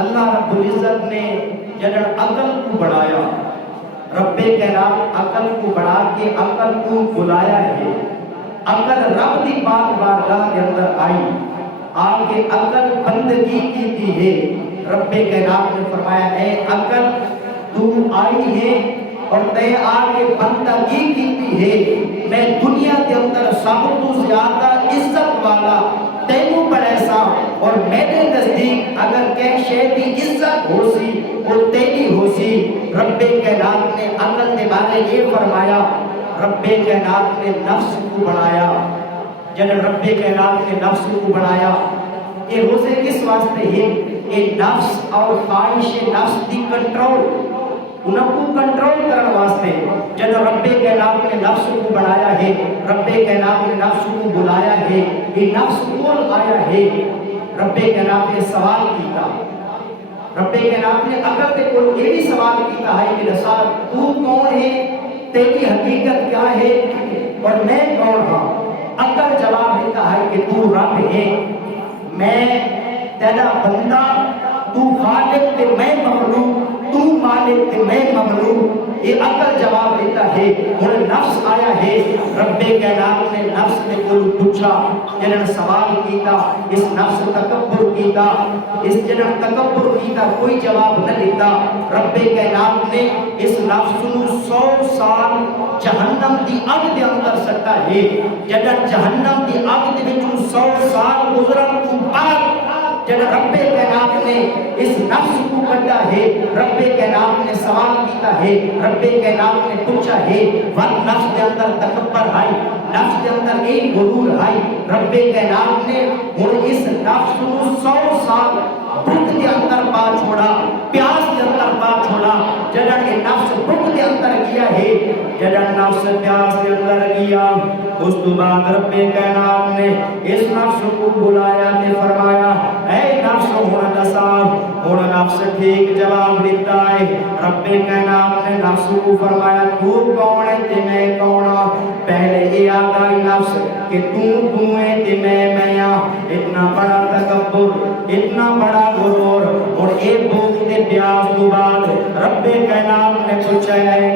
اللہ رب العزت نے جڑا عقل کو بڑھایا، رب کائنات عقل کو بڑھا کے عقل کو بلایا ہے. عقل رب دی پاک بارگاہ کے اندر آئی، آگے عقل بندگی کی تھی ہے. رب کائنات نے فرمایا اے عقل تو آئی ہے اور تے آگے بندگی کی تھی ہے. میں دنیا کے اندر سب تو زیادہ عزت والا تینوں پر ایسا، اور میرے نزدیک اگر کہ شے دی عزت ہو سی وہ تیری ہو سی. رب کائنات نے عقل کے بارے یہ فرمایا، رب کائنات نے نفس کو بڑھایا. جب رب کائنات نے نفس کو بڑھایا، یہ روزے کس واسطے ہے؟ یہ نفس اور خواہش نفس دی کنٹرول، انہوں کو کنٹرول کرنے واسطے. جب رب کائنات نے نفس کو بڑھایا ہے، رب کائنات نے نفس کو بلایا ہے. یہ نفس کون آیا ہے؟ رب کائنات نے سوال کیتا، رب کائنات نے عقل کے کول یہ بھی سوال کیتا ہے کہ رسال تو کون ہے، تیری حقیقت کیا ہے اور میں کون ہاں؟ عقل جواب دیتا ہے کہ تو رب ہے، میں تیرا بندہ، تو خالق تے میں مخلوق، تو مالک تے میں مملوک. یہ عقل جواب دیتا ہے. اور نفس آیا ہے، رب کائنات نے نفس نے کوئی پوچھا، جنہوں سوال کیتا، اس نفس تکبر کیتا، اس جنہوں تکبر کیتا کوئی جواب نہ دیتا. رب کائنات نے اس نفس نو 100 سال جہنم دی اگ دے اندر سٹا ہے. جنہوں جہنم دی اگ دے وچوں 100 سال گزرن تو بعد جب رب کائنات نے اس نفس کو کٹا ہے، رب کائنات نے سوال کیتا ہے، رب کائنات نے پوچھا ہے، ون نفس کے اندر تکبر آئی، نفس کے اندر ایک غرور آئی. رب کائنات نے اور اس نفس کو 100 سال بھوک کے اندر پا چھوڑا، پیاس کے اندر پا چھوڑا. جب یہ نفس بھوک کے اندر گیا ہے، جب نفس پیاس کے اندر گیا، اس کے بعد رب کائنات نے اس نفس کو بلایا تے فرمایا اے نفس ہونا دسا. ہونا نفس ٹھیک جواب دیتا ہے. رب کائنات نے نفس کو فرمایا تو کون ہے تے میں کون ہاں؟ پہلے یہ آتا ہے نفس کہ تو ہے تے میں ہاں. اتنا بڑا تکبر، اتنا بڑا غرور، اور ایک بھوک تے پیاس کے بعد رب کائنات نے پوچھا ہے